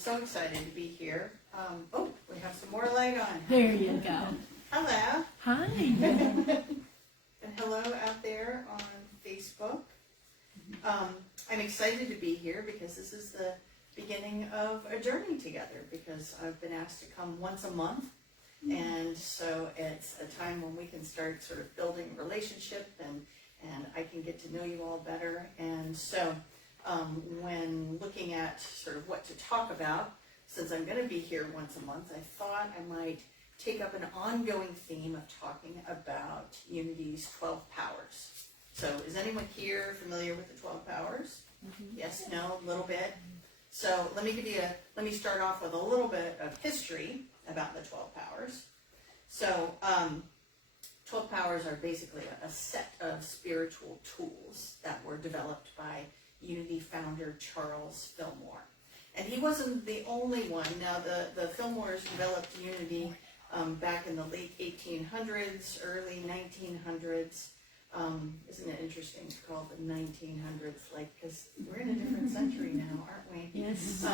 so excited to be here. We have some more light on. There you go. Hello. Hi. And hello out there on Facebook. I'm excited to be here because this is the beginning of a journey together, because I've been asked to come once a month. And so it's a time when we can start sort of building a relationship, and I can get to know you all better. And so when looking at sort of what to talk about, since I'm going to be here once a month, I thought I might take up an ongoing theme of talking about Unity's 12 powers. So is anyone here familiar with the 12 powers? Mm-hmm. Yes, no, a little bit. So let me start off with a little bit of history about the 12 powers. So 12 powers are basically a set of spiritual tools that were developed by Unity founder Charles Fillmore. And he wasn't the only one. Now the Fillmores developed Unity back in the late 1800s, early 1900s. Isn't it interesting to call it the 1900s, like, because we're in a different century now, aren't we? Yes.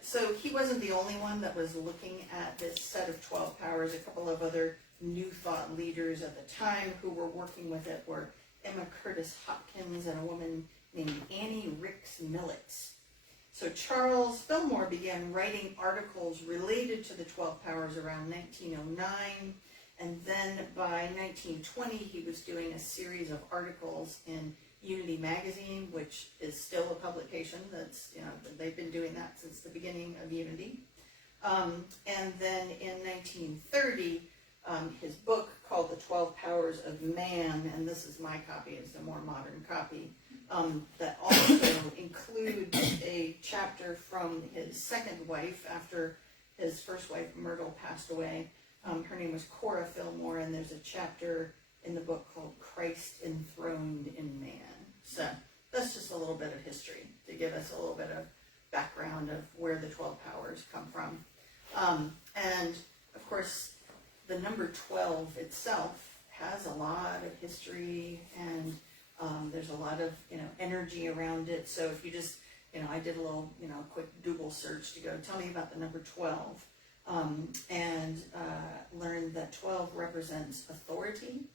So he wasn't the only one that was looking at this set of 12 powers. A couple of other New Thought leaders at the time who were working with it were Emma Curtis Hopkins and a woman named Annie Ricks Millets. So Charles Fillmore began writing articles related to the 12 powers around 1909. And then by 1920, he was doing a series of articles in Unity magazine, which is still a publication. They've been doing that since the beginning of Unity. And then in 1930, his book called The 12 Powers of Man, and this is my copy, it's the more modern copy, that also includes a chapter from his second wife after his first wife, Myrtle, passed away. Her name was Cora Fillmore, and there's a chapter in the book called Christ Enthroned in Man. So that's just a little bit of history to give us a little bit of background of where the 12 powers come from. And of course, the number 12 itself has a lot of history, and there's a lot of energy around it. So if you just I did a little quick Google search to go tell me about the number 12. And learned that 12 represents authority,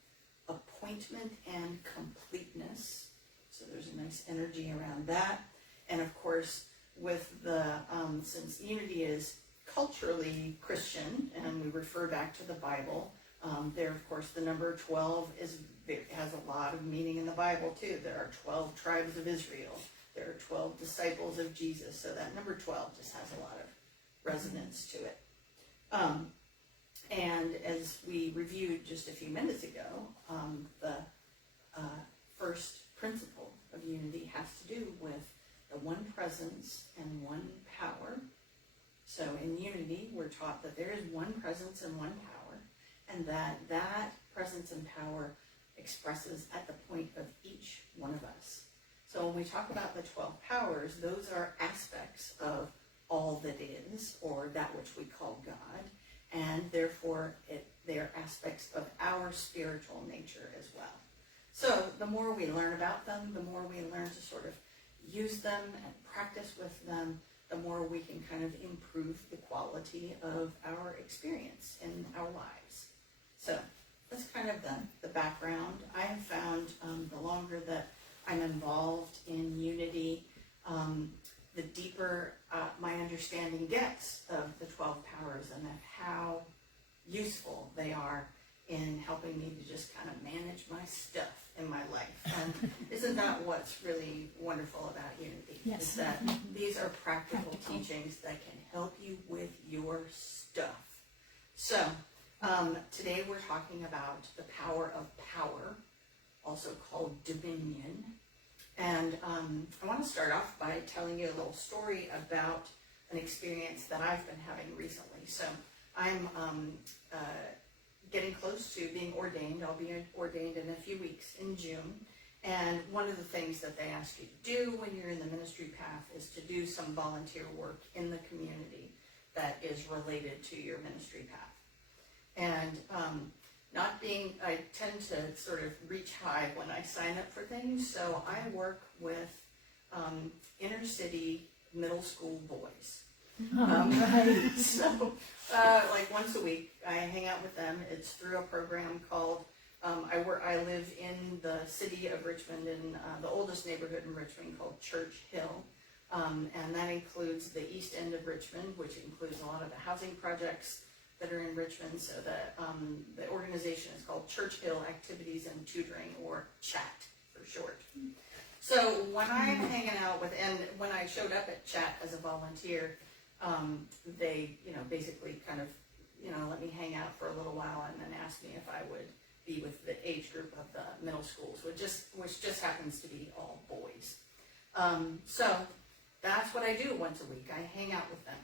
appointment, and completeness. So there's a nice energy around that. And of course, with the since Unity is culturally Christian, and we refer back to the Bible, there, of course, the number 12 has a lot of meaning in the Bible too. There are 12 tribes of Israel. There are 12 disciples of Jesus. So that number 12 just has a lot of resonance to it. And as we reviewed just a few minutes ago, the first principle of Unity has to do with the one presence and one power. So in Unity, we're taught that there is one presence and one power, and that presence and power expresses at the point of each one of us. So when we talk about the 12 powers, those are aspects of all that is, or that which we call God, and therefore they are aspects of our spiritual nature as well. So the more we learn about them, the more we learn to sort of use them and practice with them, the more we can kind of improve the quality of our experience in our lives. So that's kind of the background. I have found the longer that I'm involved in Unity, the deeper my understanding gets of the 12 powers and of how useful they are in helping me to just kind of manage my stuff in my life. And isn't that what's really wonderful about Unity? Yes. Is that these are practical teachings that can help you with your stuff. So today we're talking about the power of power, also called dominion. And I want to start off by telling you a little story about an experience that I've been having recently. So I'm getting close to being ordained. I'll be ordained in a few weeks in June. And one of the things that they ask you to do when you're in the ministry path is to do some volunteer work in the community that is related to your ministry path. And I tend to sort of reach high when I sign up for things. So I work with inner city middle school boys. Right. So, like once a week, I hang out with them. It's through a program called, I live in the city of Richmond, in the oldest neighborhood in Richmond called Church Hill. And that includes the east end of Richmond, which includes a lot of the housing projects that are in Richmond. So the organization is called Church Hill Activities and Tutoring, or CHAT for short. So when I'm hanging out with, and when I showed up at CHAT as a volunteer, they, basically kind of, let me hang out for a little while and then asked me if I would be with the age group of the middle schools, which just happens to be all boys. So that's what I do once a week. I hang out with them.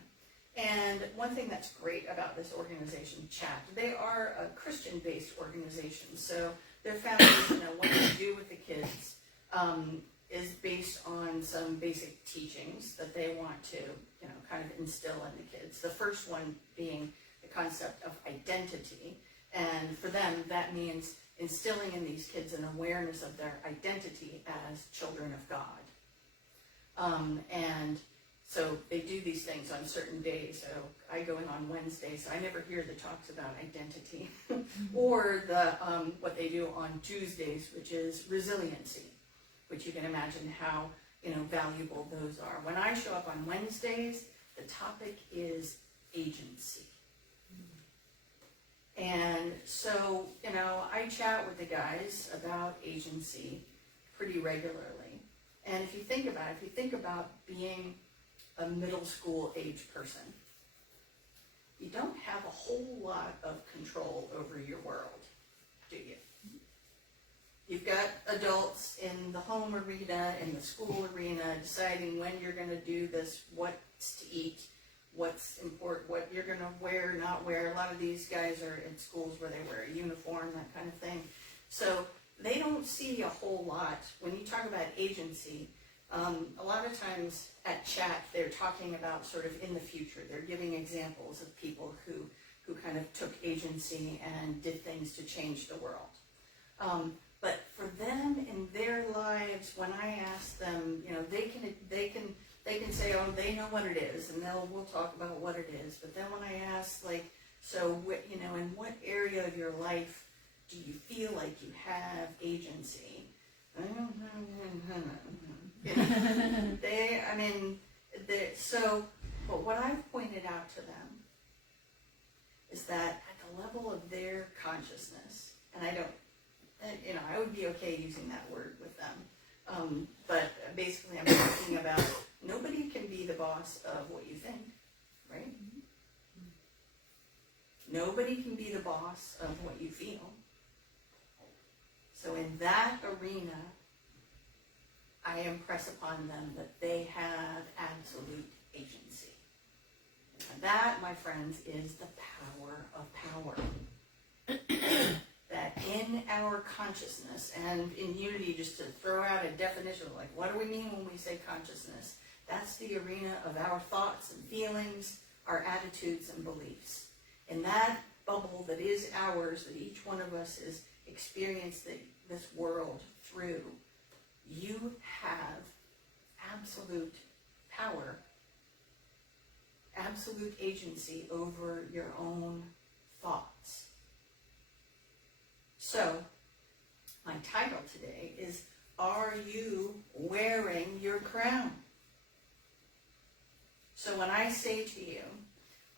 And one thing that's great about this organization, CHAT, they are a Christian-based organization. So their foundation, what they do with the kids, is based on some basic teachings that they want to, kind of instill in the kids. The first one being the concept of identity. And for them, that means instilling in these kids an awareness of their identity as children of God. And so they do these things on certain days. So I go in on Wednesday, so I never hear the talks about identity. Or what they do on Tuesdays, which is resiliency, which you can imagine how valuable those are. When I show up on Wednesdays, the topic is agency. And so, I chat with the guys about agency pretty regularly. And if you think about being a middle school age person, you don't have a whole lot of control over your world, do you? You've got adults in the home arena, in the school arena, deciding when you're going to do this, what's to eat, what's important, what you're going to wear, not wear. A lot of these guys are in schools where they wear a uniform, that kind of thing. So they don't see a whole lot. When you talk about agency, a lot of times at CHAT, they're talking about sort of in the future. They're giving examples of people who kind of took agency and did things to change the world. But for them in their lives, when I ask them, they can say, oh, they know what it is, and we'll talk about what it is. But then when I ask, so what, in what area of your life do you feel like you have agency? But what I've pointed out to them is that at the level of their consciousness, and I would be okay using that word with them, but basically I'm talking about nobody can be the boss of what you think, right? Nobody can be the boss of what you feel. So in that arena, I impress upon them that they have absolute agency. And that, my friends, is the power of power. That in our consciousness, and in Unity, just to throw out a definition of what do we mean when we say consciousness? That's the arena of our thoughts and feelings, our attitudes and beliefs. In that bubble that is ours, that each one of us is experiencing this world through, you have absolute power, absolute agency over your own thoughts. So, my title today is, Are You Wearing Your Crown? So when I say to you,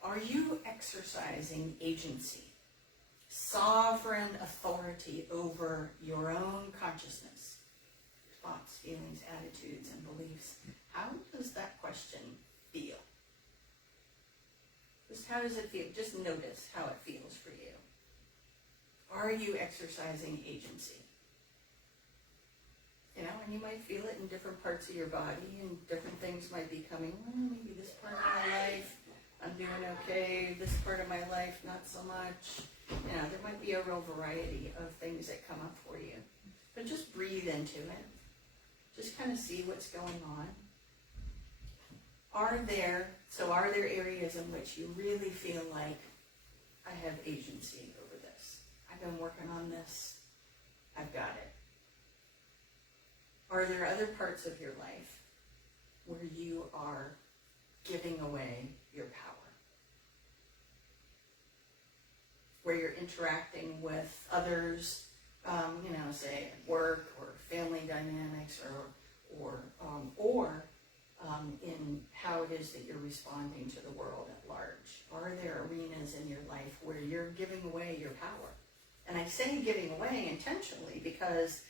are you exercising agency, sovereign authority over your own consciousness, thoughts, feelings, attitudes, and beliefs? How does that question feel? Just how does it feel? Just notice how it feels for you. Are you exercising agency? And you might feel it in different parts of your body, and different things might be coming. Well, maybe this part of my life, I'm doing okay. This part of my life, not so much. There might be a real variety of things that come up for you. But just breathe into it. Just kind of see what's going on. Are there areas in which you really feel like, I have agency over this? I've been working on this. I've got it. Are there other parts of your life where you are giving away your power. Where you're interacting with others, say at work or family dynamics, or in how it is that you're responding to the world at large. Are there arenas in your life where you're giving away your power? And I say giving away intentionally because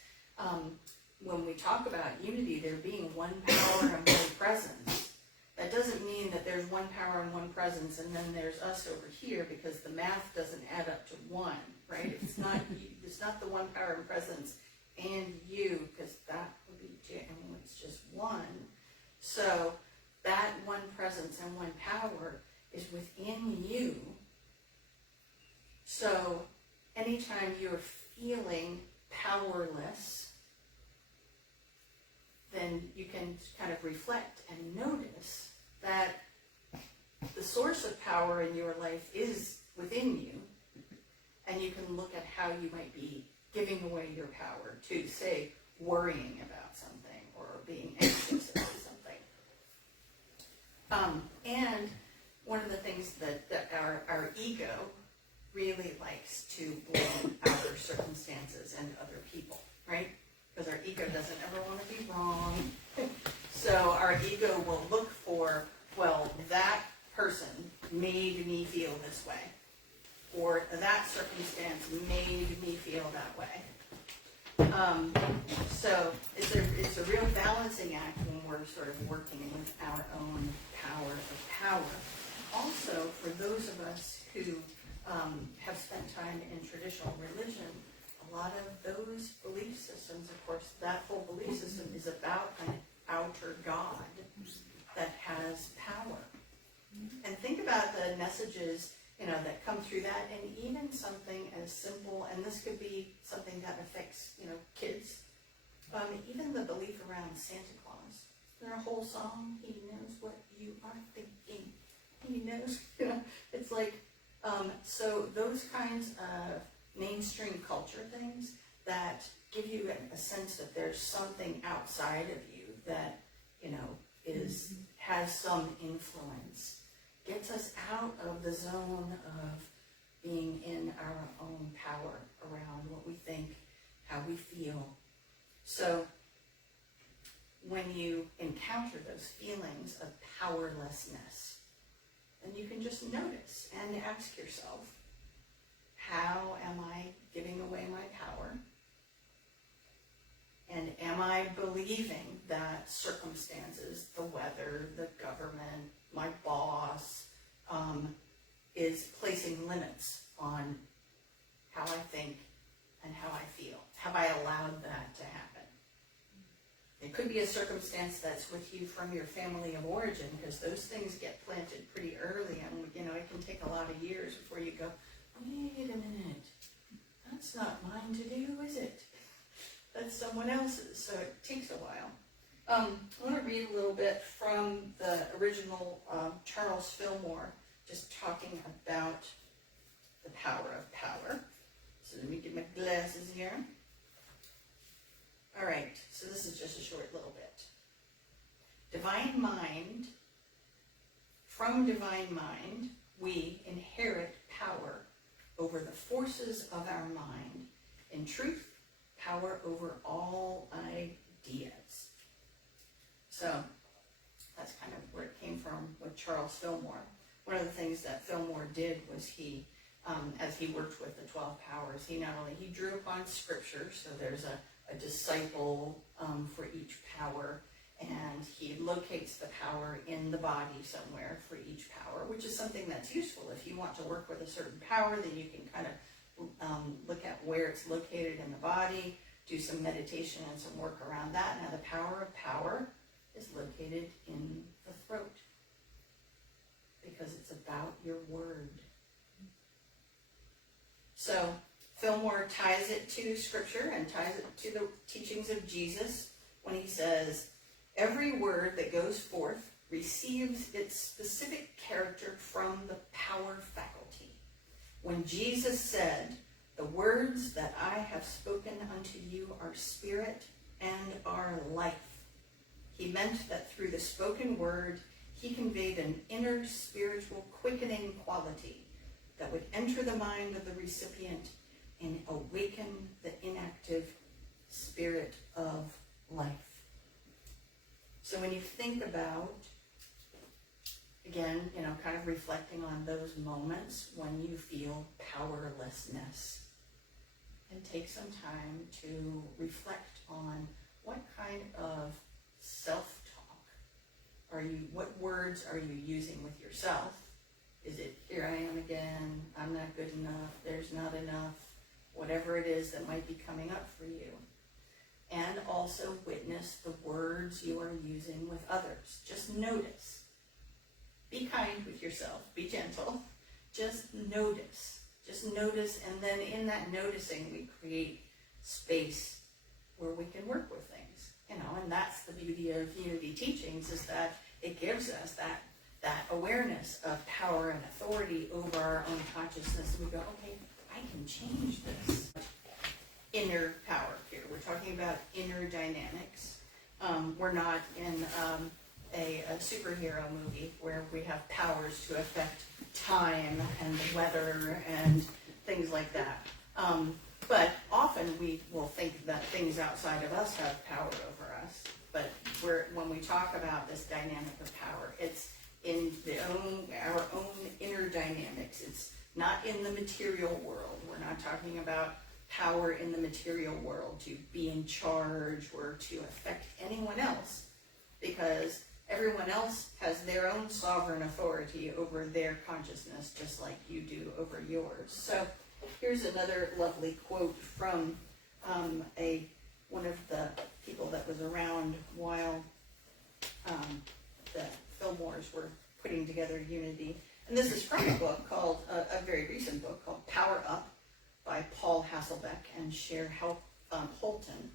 when we talk about unity, there being one power and one presence, that doesn't mean that there's one power and one presence and then there's us over here, because the math doesn't add up to one, right? It's not the one power and presence and you, because that would be, it's just one. So that one presence and one power is within you. So anytime you're feeling powerless, then you can kind of reflect and notice that the source of power in your life is within you, and you can look at how you might be giving away your power to, say, worrying about something or being anxious about something. And one of the things that our ego really likes to blame our circumstances and other people, right? Because our ego doesn't ever want to be wrong. So our ego will look for, well, that person made me feel this way, or that circumstance made me feel that way. So it's a real balancing act when we're sort of working with our own power of power. Also, for those of us who have spent time in traditional religion, a lot of those belief systems, of course, that whole belief system is about an outer God that has power. And think about the messages, that come through that, and even something as simple, and this could be something that affects, kids, even the belief around Santa Claus. There's a whole song, he knows what you are thinking. He knows, it's like, so those kinds of mainstream culture things that give you a sense that there's something outside of you that, has some influence, gets us out of the zone of being in our own power around what we think, how we feel. So when you encounter those feelings of powerlessness, then you can just notice and ask yourself, how am I giving away my power? And am I believing that circumstances, the weather, the government, my boss, is placing limits on how I think and how I feel? Have I allowed that to happen? It could be a circumstance that's with you from your family of origin, because those things get planted pretty early, and it can take a lot of years before you go, wait a minute, that's not mine to do, is it? That's someone else's, so it takes a while. I want to read a little bit from the original Charles Fillmore, just talking about the power of power. So let me get my glasses here. All right, so this is just a short little bit. Divine mind, from divine mind, we inherit power over the forces of our mind. In truth, power over all ideas. So that's kind of where it came from with Charles Fillmore. One of the things that Fillmore did was he, as he worked with the 12 powers, he drew upon scripture, so there's a disciple for each power, and he locates the power in the body somewhere for each power, which is something that's useful. If you want to work with a certain power, then you can kind of look at where it's located in the body, do some meditation and some work around that. Now, the power of power is located in the throat, because it's about your word. So Fillmore ties it to scripture and ties it to the teachings of Jesus when he says, every word that goes forth receives its specific character from the power faculty. When Jesus said, the words that I have spoken unto you are spirit and are life, he meant that through the spoken word, he conveyed an inner spiritual quickening quality that would enter the mind of the recipient and awaken the inactive spirit of life. So when you think about, again, kind of reflecting on those moments when you feel powerlessness, and take some time to reflect on what kind of self-talk what words are you using with yourself? Is it, here I am again, I'm not good enough, there's not enough, whatever it is that might be coming up for you. And also witness the words you are using with others. Just notice. Be kind with yourself, be gentle. Just notice. Just notice, and then in that noticing, we create space where we can work with things. And that's the beauty of Unity teachings, is that it gives us that awareness of power and authority over our own consciousness. And we go, okay, I can change this. Inner power here. We're talking about inner dynamics. We're not in a superhero movie where we have powers to affect time and the weather and things like that. But often we will think that things outside of us have power over us. But when we talk about this dynamic of power, it's in our own inner dynamics. It's not in the material world. We're not talking about power in the material world to be in charge or to affect anyone else, because everyone else has their own sovereign authority over their consciousness, just like you do over yours. So here's another lovely quote from one of the people that was around while the Fillmores were putting together Unity. And this is from a book called, a very recent book called Power Up by Paul Hasselbeck and Cheryl Holton.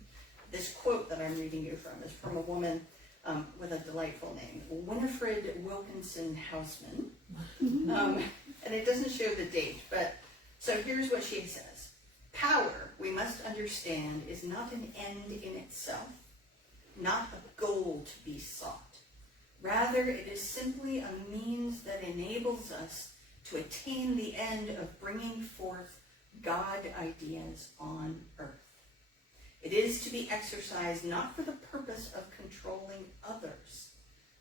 This quote that I'm reading you from is from a woman with a delightful name, Winifred Wilkinson Hausman. And it doesn't show the date, but so here's what she says. Power, we must understand, is not an end in itself, not a goal to be sought. Rather, it is simply a means that enables us to attain the end of bringing forth God ideas on earth. It is to be exercised not for the purpose of controlling others,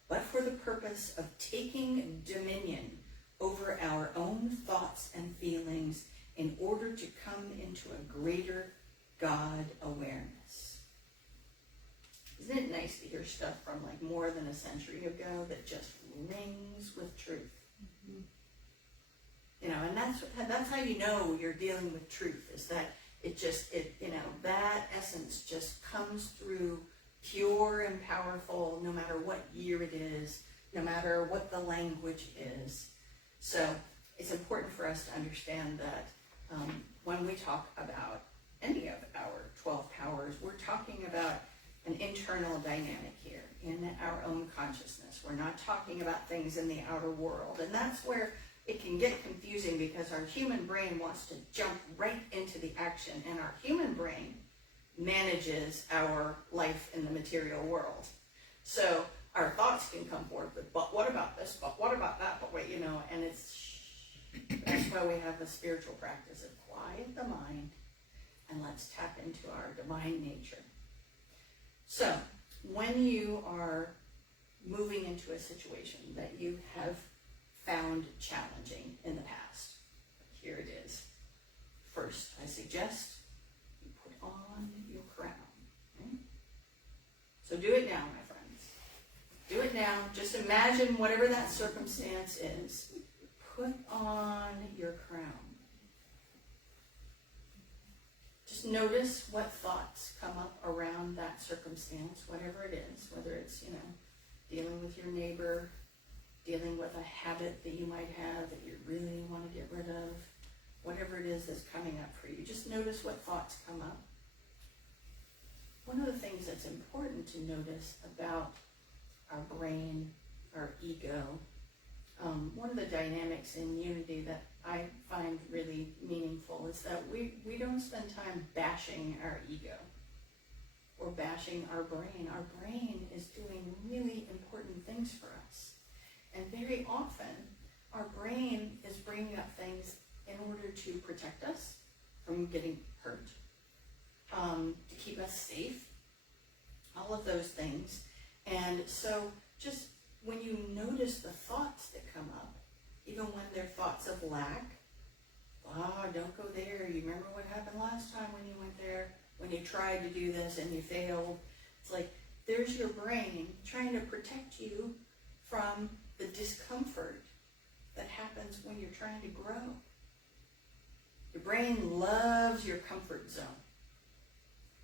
but for the purpose of taking dominion over our own thoughts and feelings in order to come into a greater God awareness. Isn't it nice to hear stuff from like more than a century ago that just rings with truth? Mm-hmm. And that's how you know you're dealing with truth, is that that essence just comes through pure and powerful, no matter what year it is, no matter what the language is. So it's important for us to understand that when we talk about any of our 12 powers, we're talking about an internal dynamic here in our own consciousness. We're not talking about things in the outer world. And that's where it can get confusing, because our human brain wants to jump right into the action, and our human brain manages our life in the material world. So our thoughts can come forth with, but what about this? But what about that? But wait, and that's why we have the spiritual practice of quiet the mind and let's tap into our divine nature. So when you are moving into a situation that you have found challenging in the past, here it is. First, I suggest you put on your crown. Okay? So do it now, my friends. Do it now. Just imagine whatever that circumstance is. Put on your crown. Just notice what thoughts come up around that circumstance, whatever it is, whether it's, dealing with your neighbor, dealing with a habit that you might have that you really want to get rid of, whatever it is that's coming up for you. Just notice what thoughts come up. One of the things that's important to notice about our brain, our ego, one of the dynamics in Unity that I find really meaningful is that we don't spend time bashing our ego or bashing our brain. Our brain is doing really important things for us. And very often, our brain is bringing up things in order to protect us from getting hurt, to keep us safe, all of those things. And so just when you notice the thoughts that come up, even when they're thoughts of lack, don't go there. You remember what happened last time when you went there, when you tried to do this and you failed? It's like, there's your brain trying to protect you from the discomfort that happens when you're trying to grow. Your brain loves your comfort zone.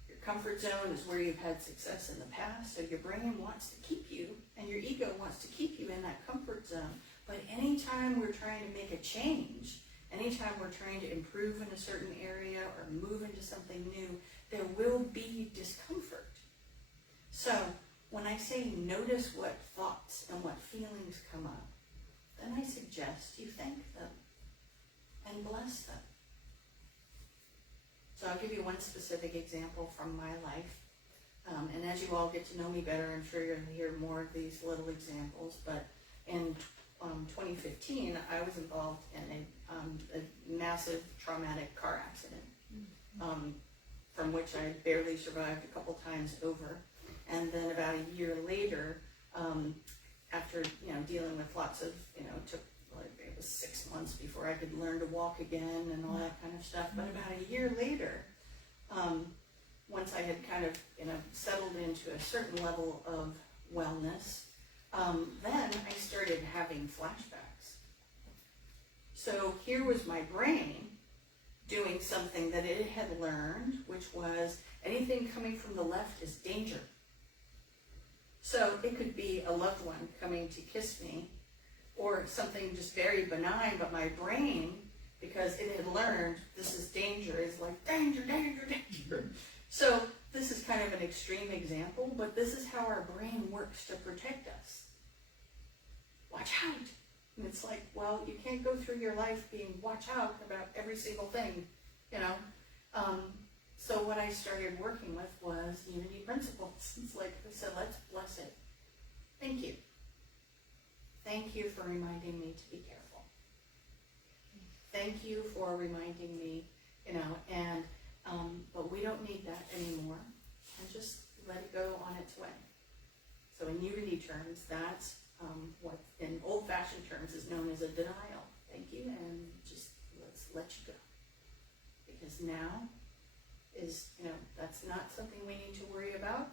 Your comfort zone is where you've had success in the past, so your brain wants to keep you, and your ego wants to keep you in that comfort zone. But anytime we're trying to make a change, anytime we're trying to improve in a certain area or move into something new, there will be discomfort. So when I say notice what thoughts and what feelings come up, then I suggest you thank them and bless them. So I'll give you one specific example from my life. And as you all get to know me better, I'm sure you're going to hear more of these little examples. But in 2015, I was involved in a massive traumatic car accident, from which I barely survived a couple times over. And then about a year later, after dealing with lots of, it was 6 months before I could learn to walk again and all that kind of stuff. But about a year later, once I had kind of settled into a certain level of wellness, then I started having flashbacks. So here was my brain doing something that it had learned, which was anything coming from the left is danger. So it could be a loved one coming to kiss me, or something just very benign, but my brain, because it had learned this is danger, is like danger, danger, danger. So this is kind of an extreme example, but this is how our brain works to protect us. Watch out. And it's like, well, you can't go through your life being watch out about every single thing, So what I started working with was unity principles. It's like I said, let's bless it. Thank you. Thank you for reminding me to be careful. Thank you for reminding me, but we don't need that anymore. And just let it go on its way. So in unity terms, that's what in old-fashioned terms is known as a denial. Thank you, and just let's let you go. Because now is, that's not something we need to worry about.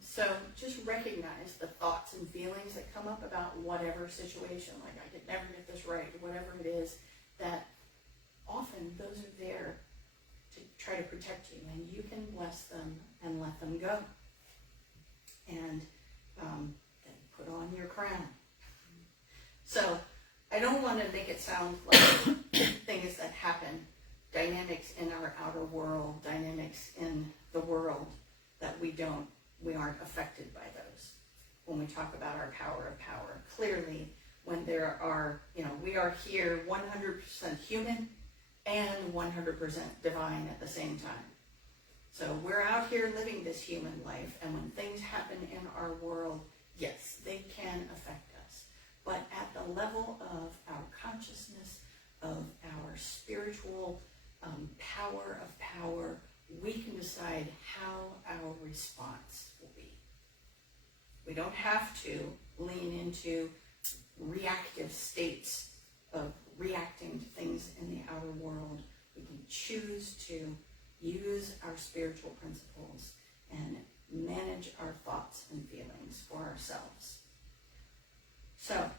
So just recognize the thoughts and feelings that come up about whatever situation, like I could never get this right, whatever it is, that often those are there to try to protect you, and you can bless them and let them go. And then put on your crown. So I don't want to make it sound like things that happen, dynamics in our outer world, dynamics in the world, that we aren't affected by those. When we talk about our power of power, clearly when there are, we are here 100% human and 100% divine at the same time. So we're out here living this human life, and when things happen in our world, yes, they can affect us. But at the level of our consciousness, of our spiritual power of power, we can decide how our response will be. We don't have to lean into reactive states of reacting to things in the outer world. We can choose to use our spiritual principles and manage our thoughts and feelings for ourselves. So,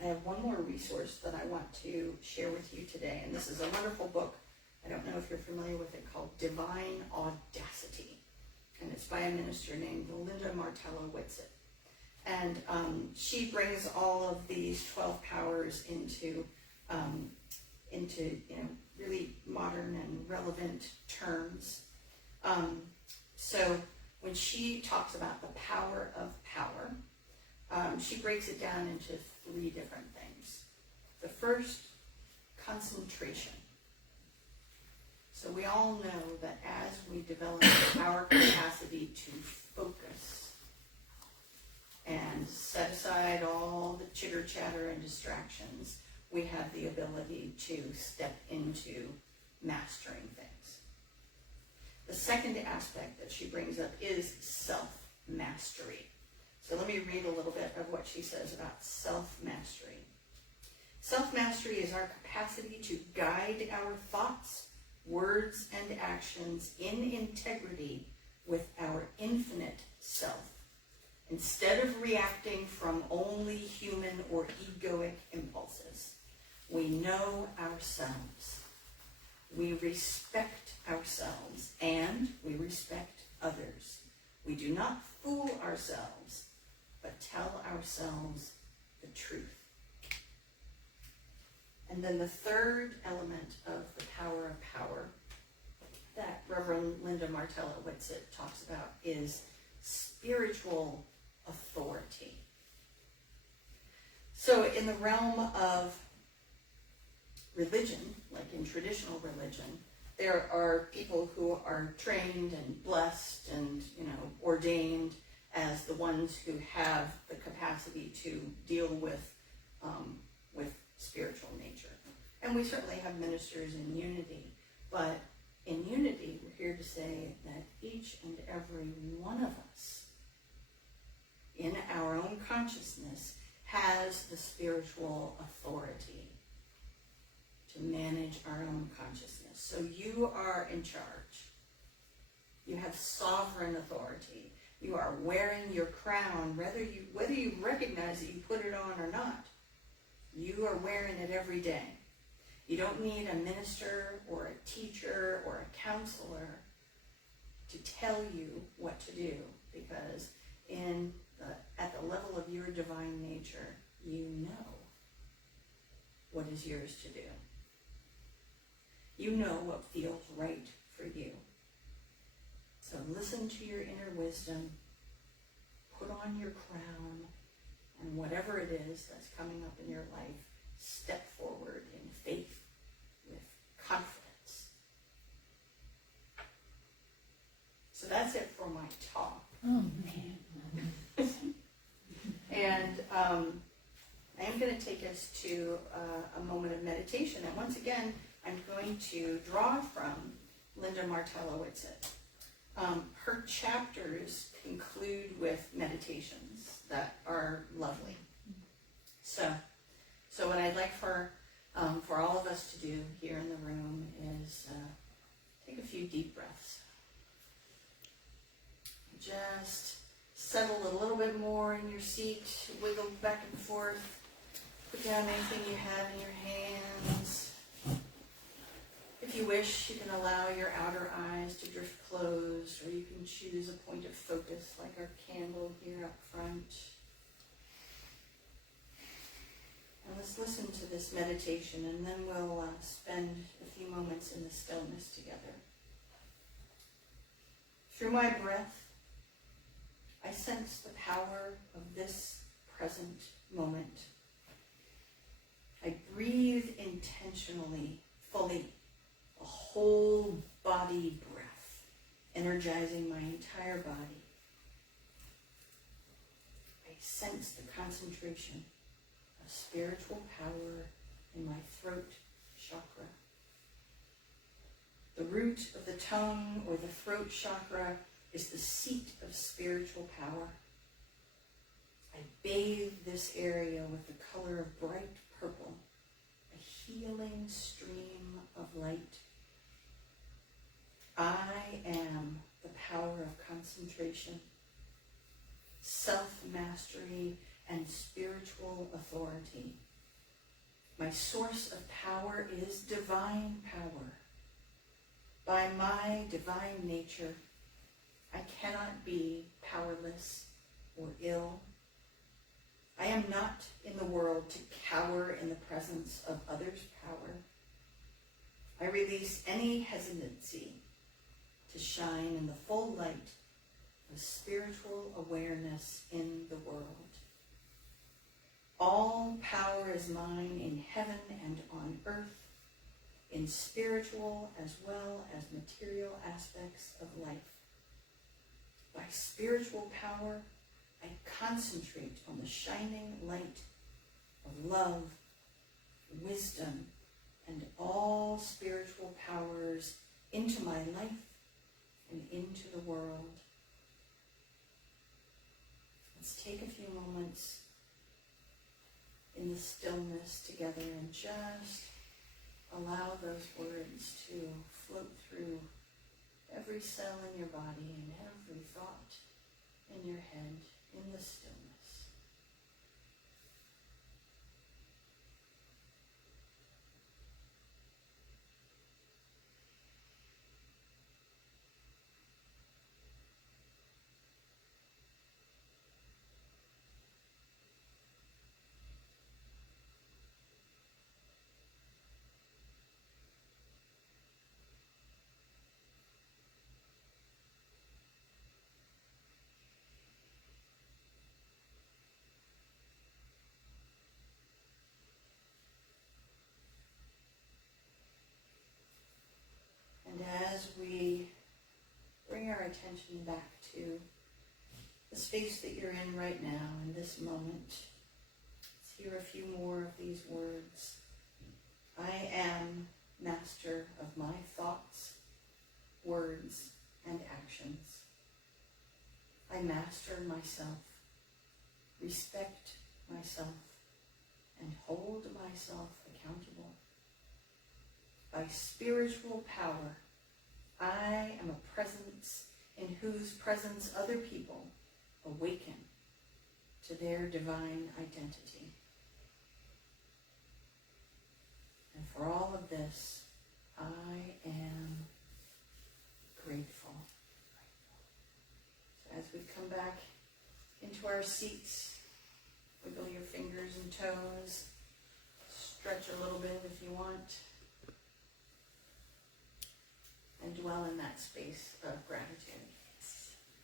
I have one more resource that I want to share with you today, and this is a wonderful book. I don't know if you're familiar with it, called Divine Audacity, and it's by a minister named Linda Martello Whitsitt. And she brings all of these 12 powers into really modern and relevant terms. So when she talks about the power of power, she breaks it down into 3 different things. The first, concentration. So we all know that as we develop our capacity to focus and set aside all the with chitter chatter and distractions, we have the ability to step into mastering things. The second aspect that she brings up is self-mastery. So let me read a little bit of what she says about self-mastery. Self-mastery is our capacity to guide our thoughts, words, and actions in integrity with our infinite self, instead of reacting from only human or egoic impulses. We know ourselves. We respect ourselves, and we respect others. We do not fool ourselves, but tell ourselves the truth. And then the third element of the power of power that Reverend Linda Martella Whitsitt talks about is spiritual authority. So in the realm of religion, like in traditional religion, there are people who are trained and blessed and, ordained as the ones who have the capacity to deal with spiritual nature. And we certainly have ministers in unity, but in unity, we're here to say that each and every one of us in our own consciousness has the spiritual authority to manage our own consciousness. So you are in charge. You have sovereign authority. You are wearing your crown, whether you recognize that you put it on or not. You are wearing it every day. You don't need a minister or a teacher or a counselor to tell you what to do, because at the level of your divine nature, you know what is yours to do. You know what feels right for you. So listen to your inner wisdom, put on your crown, and whatever it is that's coming up in your life, step forward in faith with confidence. So that's it for my talk. Oh, man. And I am going to take us to a moment of meditation. And once again, I'm going to draw from Linda Martella Whitsitt. Her chapters conclude with meditations that are lovely. So what I'd like for all of us to do here in the room is take a few deep breaths. Just settle a little bit more in your seat, wiggle back and forth, put down anything you have in your hands. If you wish, you can allow your outer eyes to drift closed, or you can choose a point of focus like our candle here up front. And let's listen to this meditation, and then we'll spend a few moments in the stillness together. Through my breath, I sense the power of this present moment. I breathe intentionally, fully, a whole body breath, energizing my entire body. I sense the concentration of spiritual power in my throat chakra. The root of the tongue or the throat chakra is the seat of spiritual power. I bathe this area with the color of bright purple, a healing stream of light. I am the power of concentration, self-mastery, and spiritual authority. My source of power is divine power. By my divine nature, I cannot be powerless or ill. I am not in the world to cower in the presence of others' power. I release any hesitancy to shine in the full light of spiritual awareness in the world. All power is mine in heaven and on earth, in spiritual as well as material aspects of life. By spiritual power, I concentrate on the shining light of love, wisdom, and all spiritual powers into my life and into the world. Let's take a few moments in the stillness together and just allow those words to float through every cell in your body and every thought in your head in the stillness. And as we bring our attention back to the space that you're in right now, in this moment, let's hear a few more of these words. I am master of my thoughts, words, and actions. I master myself, respect myself, and hold myself accountable. By spiritual power, I am a presence in whose presence other people awaken to their divine identity. And for all of this, I am grateful. So as we come back into our seats, wiggle your fingers and toes, stretch a little bit if you want, and dwell in that space of gratitude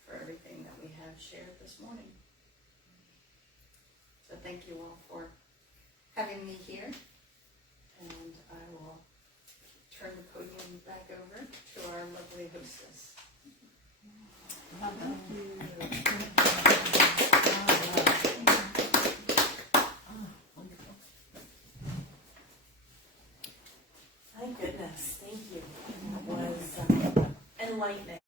for everything that we have shared this morning. So thank you all for having me here, and I will turn the podium back over to our lovely hostess. Thank goodness. Thank you. That was enlightening.